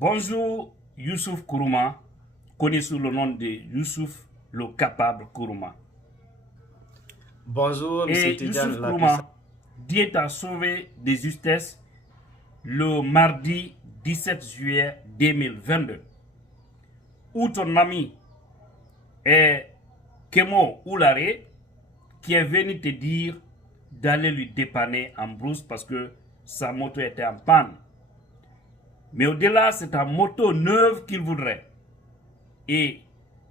Bonjour Youssouf Kourouma, connu sous le nom de Youssouf le capable Kourouma. Bonjour, Et M. Tidjane Youssouf Lapissa. Kourouma, Dieu t'a sauvé de justesse le mardi 17 juillet 2022, où ton ami est Kemo Oulare qui est venu te dire d'aller lui dépanner en brousse parce que sa moto était en panne. Mais au-delà, c'est ta moto neuve qu'il voudrait. Et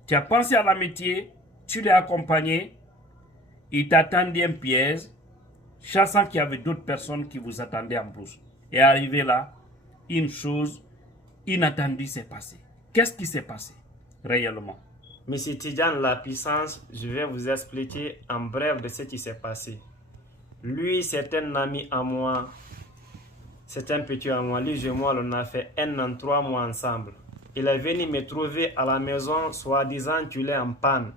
tu as pensé à l'amitié, tu l'as accompagné, il t'attendait un piège, sachant qu'il y avait d'autres personnes qui vous attendaient en brousse. Et arrivé là, une chose inattendue s'est passée. Qu'est-ce qui s'est passé réellement? M. Tidjane Lapissance, je vais vous expliquer en bref de ce qui s'est passé. Lui, c'est un ami à moi. C'est un petit à moi. Lui et moi, on a fait 1 an, 3 mois ensemble. Il est venu me trouver à la maison, soi-disant qu'il est en panne,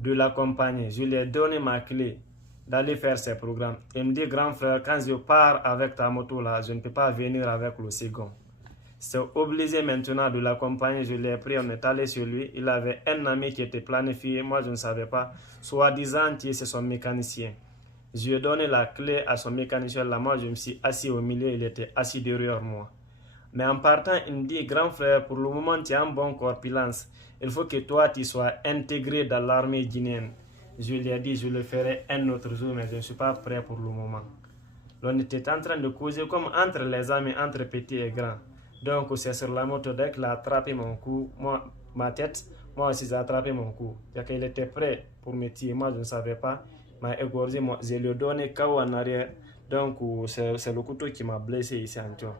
de l'accompagner. Je lui ai donné ma clé d'aller faire ses programmes. Il me dit, grand frère, quand je pars avec ta moto là, je ne peux pas venir avec le second. C'est obligé maintenant de l'accompagner. Je l'ai pris, on est allé chez lui. Il avait un ami qui était planifié. Moi, je ne savais pas. Soi-disant, c'est son mécanicien. Je lui ai donné la clé à son mécanicien. Là, moi, je me suis assis au milieu. Il était assis derrière moi. Mais en partant, il me dit, grand frère, pour le moment, tu as un bon corpulence. Il faut que toi, tu sois intégré dans l'armée guinéenne. Je lui ai dit, je le ferai un autre jour, mais je ne suis pas prêt pour le moment. On était en train de causer comme entre les amis, entre petits et grands. Donc, c'est sur la moto, dès qu'il a attrapé mon cou, moi, ma tête, moi aussi j'ai attrapé mon cou. Il était prêt pour me tirer, moi je ne savais pas. Il m'a égorgé, moi, je lui ai donné KO en arrière. Donc, c'est le couteau qui m'a blessé ici en toi.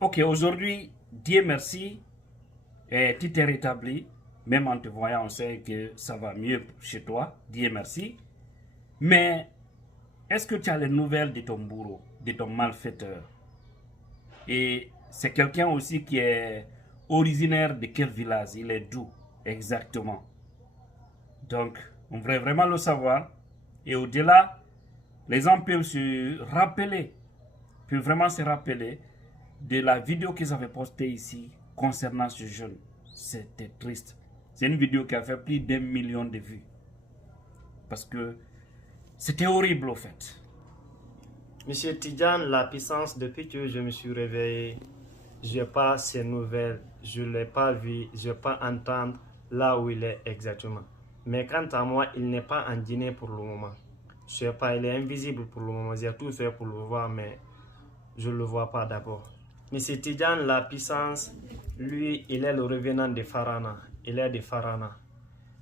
Ok, aujourd'hui, Dieu merci, tu t'es rétabli. Même en te voyant, on sait que ça va mieux chez toi. Dieu merci. Mais est-ce que tu as les nouvelles de ton bourreau, de ton malfaiteur? Et c'est quelqu'un aussi qui est originaire de quel village? Il est d'où exactement? Donc, on voudrait vraiment le savoir. Et au-delà, les gens peuvent se rappeler, peuvent vraiment se rappeler de la vidéo qu'ils avaient postée ici concernant ce jeune. C'était triste. C'est une vidéo qui a fait plus d'1 million de vues. Parce que c'était horrible au fait. Monsieur Tidjane, la puissance, depuis que je me suis réveillé, je n'ai pas ces nouvelles, je ne l'ai pas vu, je ne vais pas entendre là où il est exactement. Mais quant à moi, il n'est pas en Guinée pour le moment. Je ne sais pas, il est invisible pour le moment. J'ai tout fait pour le voir, mais je ne le vois pas d'abord. Monsieur Tidjane, la puissance, lui, il est le revenant de Farana. Il est de Farana.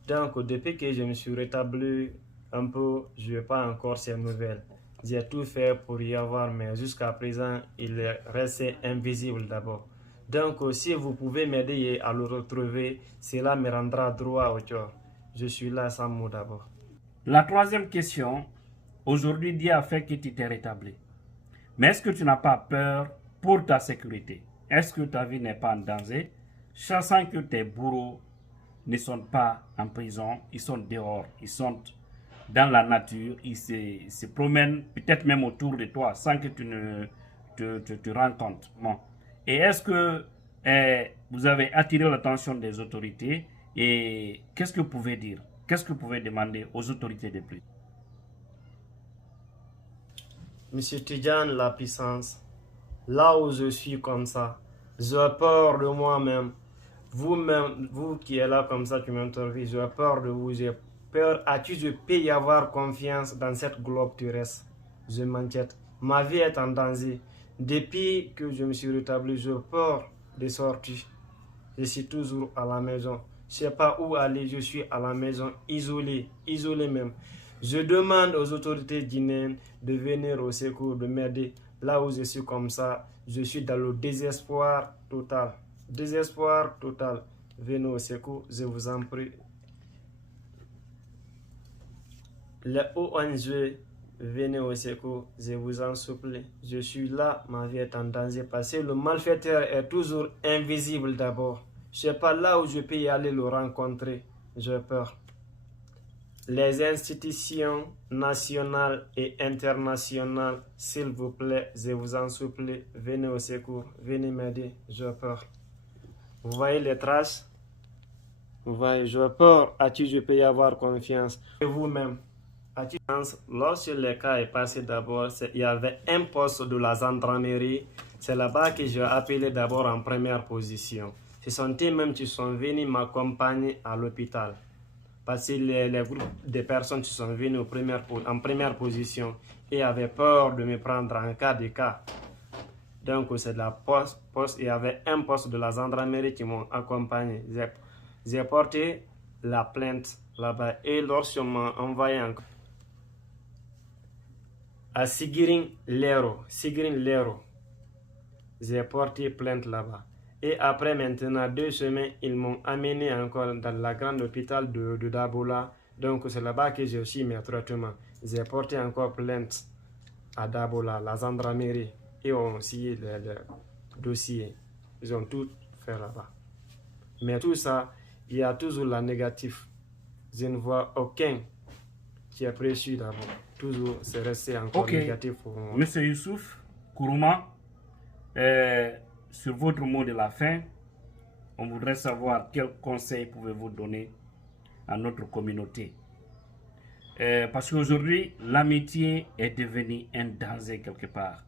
Donc, depuis que je me suis rétabli un peu, je n'ai pas encore ces nouvelles. J'ai tout fait pour y avoir, mais jusqu'à présent, il est resté invisible d'abord. Donc, si vous pouvez m'aider à le retrouver, cela me rendra droit au cœur. Je suis là sans mots d'abord. La troisième question, aujourd'hui Dieu a fait que tu t'es rétabli. Mais est-ce que tu n'as pas peur pour ta sécurité? Est-ce que ta vie n'est pas en danger, sachant que tes bourreaux ne sont pas en prison, ils sont dehors, ils sont dans la nature, ils se promènent peut-être même autour de toi sans que tu ne te rends compte. Bon. Et est-ce que vous avez attiré l'attention des autorités et qu'est-ce que vous pouvez dire? Qu'est-ce que vous pouvez demander aux autorités de plus? Monsieur Tidjane, la puissance, là où je suis comme ça, j'ai peur de moi-même. Vous-même, vous qui êtes là comme ça, qui m'interviewez, j'ai peur de vous, j'ai peur à qui je peux y avoir confiance dans cette globe terrestre. Je m'inquiète. Ma vie est en danger. Depuis que je me suis rétabli, j'ai peur de sortir. Je suis toujours à la maison. Je ne sais pas où aller, je suis à la maison, isolé même. Je demande aux autorités guinéennes de venir au secours, de m'aider. Là où je suis comme ça, je suis dans le désespoir total. Désespoir total. Venez au secours, je vous en prie. Les ONG, venez au secours, je vous en supplie. Je suis là, ma vie est en danger parce que le malfaiteur est toujours invisible d'abord. Je ne sais pas là où je peux y aller le rencontrer. J'ai peur. les institutions nationales et internationales, s'il vous plaît, je vous en supplie, venez au secours, venez m'aider, j'ai peur. Vous voyez les traces? Vous voyez, j'ai peur, à qui je peux y avoir confiance? Et vous-même, à qui confiance? Lorsque le cas est passé d'abord, il y avait un poste de la gendarmerie, c'est là-bas que j'ai appelé d'abord en première position. Ce sont eux-mêmes qui sont venus m'accompagner à l'hôpital. Parce que les groupes de personnes qui sont venues en première position et avaient peur de me prendre en cas de cas. Donc, c'est de la poste, il y avait un poste de la gendarmerie qui m'ont accompagné. J'ai porté la plainte là-bas et lorsqu'on m'a envoyé à Sigirin Lero, j'ai porté plainte là-bas. Et après maintenant 2 semaines, ils m'ont amené encore dans la grande hôpital de Dabola. Donc c'est là-bas que j'ai aussi mes traitements. J'ai porté encore plainte à Dabola, la gendarmerie. Et ont aussi le dossier. Ils ont tout fait là-bas. Mais tout ça, il y a toujours la négative. Je ne vois aucun qui est précieux d'abord. Toujours, c'est resté encore négatif pour moi. Monsieur Youssouf Kourouma, sur votre mot de la fin, on voudrait savoir quel conseil pouvez-vous donner à notre communauté. Parce qu'aujourd'hui, l'amitié est devenue un danger quelque part.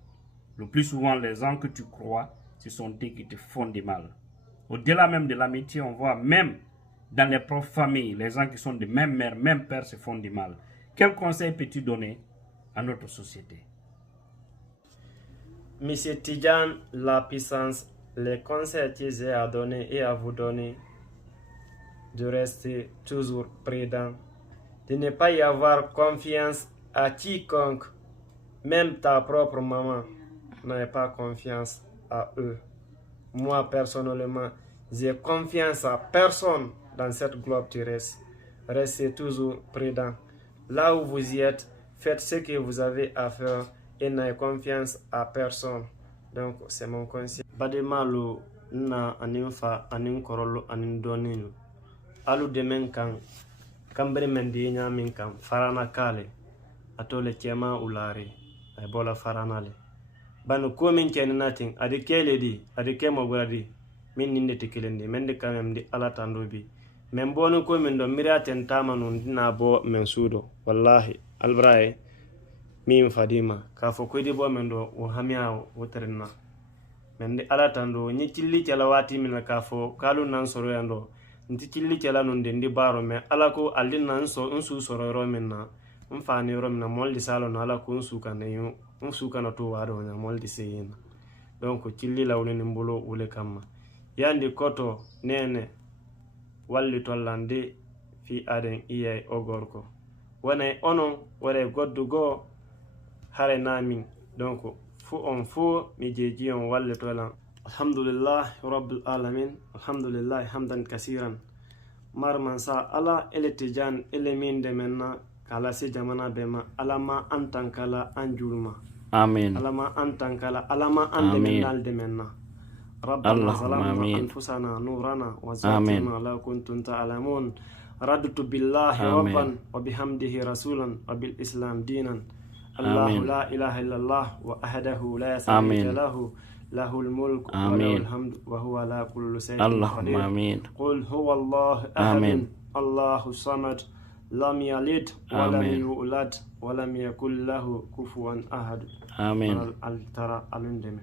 Le plus souvent, les gens que tu crois, ce sont eux qui te font du mal. Au-delà même de l'amitié, on voit même dans les propres familles, les gens qui sont de même mère, même père se font du mal. Quel conseil peux-tu donner à notre société? Monsieur Tidjane, la puissance, les conseils que j'ai à donner et à vous donner, de rester toujours prudent, de ne pas y avoir confiance à quiconque, même ta propre maman, n'avez pas confiance à eux. Moi, personnellement, j'ai confiance à personne dans cette globe terrestre. Restez toujours prudent. Là où vous y êtes, faites ce que vous avez à faire et n'ayez confiance à personne. Donc, c'est mon conseil. Bademalu na aninfa anin korolo anin doninu. Alu demen kan kambre mendi nyamin kan farana kale atole chema ulari ay bola farana le. Banu ko min ken natin ade kele di ade kemo guradi min ninde tikelendi men de kamem di ala tandobi men bonu ko min do miraten tamanu dina bo men sudo wallahi albrae min fadima ka fo ko di bo men do o hamia woterna men de ala tando ni tilli cala wati min ka fo kalu nan soro yando nti tilli cala non de ndi baro me ala ko aldin nan so unsu soro ro min na mfani ro min na moldi salo na ala ko unsu kan yo unsu kan to wado na moldi seyina donc tilli lawni mbolo wule kamma yandi koto nene walli tollande fi aden iyay ogorko wonay onon wore goddugo hare namin donc fu on fu mi jeji on walli tolan alhamdulillah rabbil alamin alhamdulillah hamdan kasiran marman sa ala eletijan elemin de menna kala si jamana bema alama antankala anjulma amin alama antankala alama ande menal de menna ربنا ظلمنا أنفسنا نورنا وزادنا لا كنتم تعلمون ردت بالله ربا وبحمده رسولا وبالإسلام دينا الله لا إله إلا الله وأحده لا شريك له له الملك وله الحمد وهو على كل شيء قدير قل هو الله أحد الله الصمد لم يلد ولم يولد ولم يكن له كفوا أحد. آمين. Al-Tara al-Indeme.